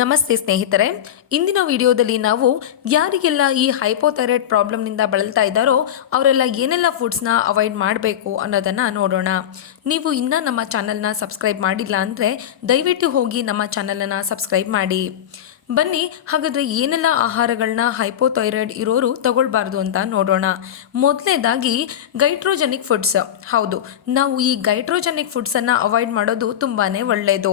ನಮಸ್ತೆ ಸ್ನೇಹಿತರೆ, ಇಂದಿನ ವಿಡಿಯೋದಲ್ಲಿ ನಾವು ಯಾರಿಗೆಲ್ಲ ಈ ಹೈಪೋಥೈರಾಯ್ಡ್ ಪ್ರಾಬ್ಲಮ್ನಿಂದ ಬಳಲ್ತಾ ಇದ್ದಾರೋ ಅವರೆಲ್ಲ ಏನೆಲ್ಲ ಫುಡ್ಸ್ನ ಅವಾಯ್ಡ್ ಮಾಡಬೇಕು ಅನ್ನೋದನ್ನು ನೋಡೋಣ. ನೀವು ಇನ್ನೂ ನಮ್ಮ ಚಾನಲ್ನ ಸಬ್ಸ್ಕ್ರೈಬ್ ಮಾಡಿಲ್ಲ ಅಂದರೆ ದಯವಿಟ್ಟು ಹೋಗಿ ನಮ್ಮ ಚಾನಲನ್ನು ಸಬ್ಸ್ಕ್ರೈಬ್ ಮಾಡಿ. ಬನ್ನಿ ಹಾಗಾದರೆ ಏನೆಲ್ಲ ಆಹಾರಗಳನ್ನ ಹೈಪೋಥೈರಾಯ್ಡ್ ಇರೋರು ತಗೊಳ್ಬಾರ್ದು ಅಂತ ನೋಡೋಣ. ಮೊದಲನೇದಾಗಿ ಗೈಟ್ರೋಜೆನಿಕ್ ಫುಡ್ಸ್. ಹೌದು, ನಾವು ಈ ಗೈಟ್ರೋಜೆನಿಕ್ ಫುಡ್ಸನ್ನು ಅವಾಯ್ಡ್ ಮಾಡೋದು ತುಂಬಾ ಒಳ್ಳೆಯದು.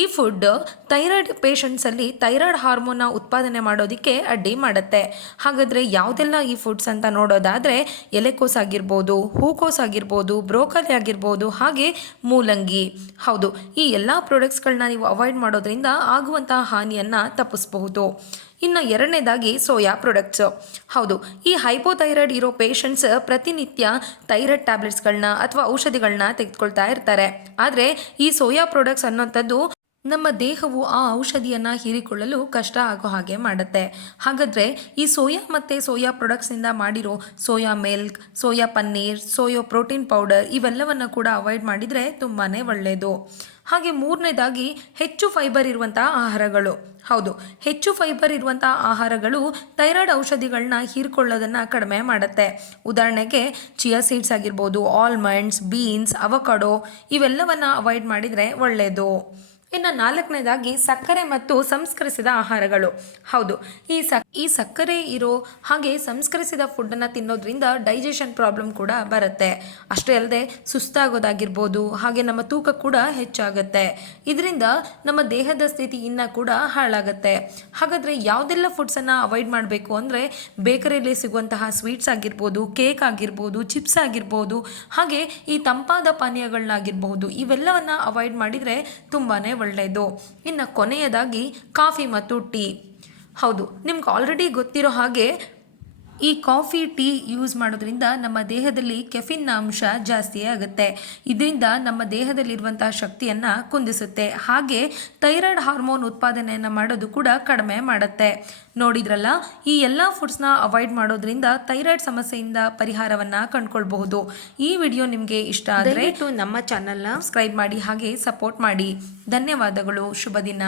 ಈ ಫುಡ್ ಥೈರಾಯ್ಡ್ ಪೇಷಂಟ್ಸಲ್ಲಿ ಥೈರಾಯ್ಡ್ ಹಾರ್ಮೋನ್ನ ಉತ್ಪಾದನೆ ಮಾಡೋದಕ್ಕೆ ಅಡ್ಡಿ ಮಾಡುತ್ತೆ. ಹಾಗಾದರೆ ಯಾವುದೆಲ್ಲ ಈ ಫುಡ್ಸ್ ಅಂತ ನೋಡೋದಾದರೆ ಎಲೆಕೋಸು ಆಗಿರ್ಬೋದು, ಹೂಕೋಸು ಆಗಿರ್ಬೋದು, ಬ್ರೋಕಲಿ ಆಗಿರ್ಬೋದು, ಹಾಗೆ ಮೂಲಂಗಿ. ಹೌದು, ಈ ಎಲ್ಲ ಪ್ರಾಡಕ್ಟ್ಸ್ಗಳನ್ನ ನೀವು ಅವಾಯ್ಡ್ ಮಾಡೋದ್ರಿಂದ ಆಗುವಂತಹ ಹಾನಿಯನ್ನು ತಪ್ಪಿಸಬಹುದು. ಇನ್ನು ಎರಡನೇದಾಗಿ ಸೋಯಾ ಪ್ರಾಡಕ್ಟ್ಸು. ಹೌದು, ಈ ಹೈಪೋಥೈರಾಯ್ಡ್ ಇರೋ ಪೇಷಂಟ್ಸ್ ಪ್ರತಿನಿತ್ಯ ಥೈರಾಯ್ಡ್ ಟ್ಯಾಬ್ಲೆಟ್ಸ್ಗಳನ್ನ ಅಥವಾ ಔಷಧಿಗಳನ್ನ ತೆಗೆದುಕೊಳ್ತಾ ಇರ್ತಾರೆ. ಆದರೆ ಈ ಸೋಯಾ ಪ್ರಾಡಕ್ಟ್ಸ್ ಅನ್ನೋಂಥದ್ದು ನಮ್ಮ ದೇಹವು ಆ ಔಷಧಿಯನ್ನು ಹೀರಿಕೊಳ್ಳಲು ಕಷ್ಟ ಆಗೋ ಹಾಗೆ ಮಾಡುತ್ತೆ. ಹಾಗಾದರೆ ಈ ಸೋಯಾ ಮತ್ತು ಸೋಯಾ ಪ್ರಾಡಕ್ಟ್ಸ್ನಿಂದ ಮಾಡಿರೋ soya milk, soya paneer, soya protein powder ಇವೆಲ್ಲವನ್ನು ಕೂಡ ಅವಾಯ್ಡ್ ಮಾಡಿದರೆ ತುಂಬಾ ಒಳ್ಳೆಯದು. ಹಾಗೆ ಮೂರನೇದಾಗಿ ಹೆಚ್ಚು ಫೈಬರ್ ಇರುವಂಥ ಆಹಾರಗಳು. ಹೌದು, ಹೆಚ್ಚು ಫೈಬರ್ ಇರುವಂಥ ಆಹಾರಗಳು ಥೈರಾಯ್ಡ್ ಔಷಧಿಗಳನ್ನ ಹೀರ್ಕೊಳ್ಳೋದನ್ನು ಕಡಿಮೆ ಮಾಡುತ್ತೆ. ಉದಾಹರಣೆಗೆ ಚಿಯಾ ಸೀಡ್ಸ್ ಆಗಿರ್ಬೋದು, ಆಲ್ಮಂಡ್ಸ್, ಬೀನ್ಸ್, ಅವಕಾಡೋ ಇವೆಲ್ಲವನ್ನು ಅವಾಯ್ಡ್ ಮಾಡಿದರೆ ಒಳ್ಳೆಯದು. ಇನ್ನು ನಾಲ್ಕನೇದಾಗಿ ಸಕ್ಕರೆ ಮತ್ತು ಸಂಸ್ಕರಿಸಿದ ಆಹಾರಗಳು. ಹೌದು, ಈ ಸಕ್ಕರೆ ಇರೋ ಹಾಗೆ ಸಂಸ್ಕರಿಸಿದ ಫುಡ್ಡನ್ನು ತಿನ್ನೋದ್ರಿಂದ ಡೈಜೆಷನ್ ಪ್ರಾಬ್ಲಮ್ ಕೂಡ ಬರುತ್ತೆ. ಅಷ್ಟೇ ಅಲ್ಲದೆ ಸುಸ್ತಾಗೋದಾಗಿರ್ಬೋದು, ಹಾಗೆ ನಮ್ಮ ತೂಕ ಕೂಡ ಹೆಚ್ಚಾಗುತ್ತೆ. ಇದರಿಂದ ನಮ್ಮ ದೇಹದ ಸ್ಥಿತಿ ಇನ್ನೂ ಕೂಡ ಹಾಳಾಗುತ್ತೆ. ಹಾಗಾದರೆ ಯಾವುದೆಲ್ಲ ಫುಡ್ಸನ್ನು ಅವಾಯ್ಡ್ ಮಾಡಬೇಕು ಅಂದರೆ ಬೇಕರಿಯಲ್ಲಿ ಸಿಗುವಂತಹ ಸ್ವೀಟ್ಸ್ ಆಗಿರ್ಬೋದು, ಕೇಕ್ ಆಗಿರ್ಬೋದು, ಚಿಪ್ಸ್ ಆಗಿರ್ಬೋದು, ಹಾಗೆ ಈ ತಂಪಾದ ಪಾನೀಯಗಳನ್ನಾಗಿರ್ಬೋದು, ಇವೆಲ್ಲವನ್ನು ಅವಾಯ್ಡ್ ಮಾಡಿದರೆ ತುಂಬಾ ಒಳ್ಳೆಯದು. ಇನ್ನು ಕೊನೆಯದಾಗಿ ಕಾಫಿ ಮತ್ತು ಟೀ. ಹೌದು, ನಿಮ್ಗೆ ಆಲ್ರೆಡಿ ಗೊತ್ತಿರೋ ಹಾಗೆ ಈ ಕಾಫಿ, ಟೀ ಯೂಸ್ ಮಾಡೋದ್ರಿಂದ ನಮ್ಮ ದೇಹದಲ್ಲಿ ಕೆಫಿನ್ನ ಅಂಶ ಜಾಸ್ತಿ ಆಗುತ್ತೆ. ಇದರಿಂದ ನಮ್ಮ ದೇಹದಲ್ಲಿರುವಂಥ ಶಕ್ತಿಯನ್ನು ಕುಂದಿಸುತ್ತೆ. ಹಾಗೆ ಥೈರಾಯ್ಡ್ ಹಾರ್ಮೋನ್ ಉತ್ಪಾದನೆಯನ್ನು ಮಾಡೋದು ಕೂಡ ಕಡಿಮೆ ಮಾಡುತ್ತೆ. ನೋಡಿದ್ರಲ್ಲ, ಈ ಎಲ್ಲ ಫುಡ್ಸ್ನ ಅವಾಯ್ಡ್ ಮಾಡೋದ್ರಿಂದ ಥೈರಾಯ್ಡ್ ಸಮಸ್ಯೆಯಿಂದ ಪರಿಹಾರವನ್ನು ಕಂಡುಕೊಳ್ಬಹುದು. ಈ ವಿಡಿಯೋ ನಿಮಗೆ ಇಷ್ಟ ಆದರೆ ನಮ್ಮ ಚಾನಲ್ನ ಸಬ್ಸ್ಕ್ರೈಬ್ ಮಾಡಿ, ಹಾಗೆ ಸಪೋರ್ಟ್ ಮಾಡಿ. ಧನ್ಯವಾದಗಳು. ಶುಭ ದಿನ.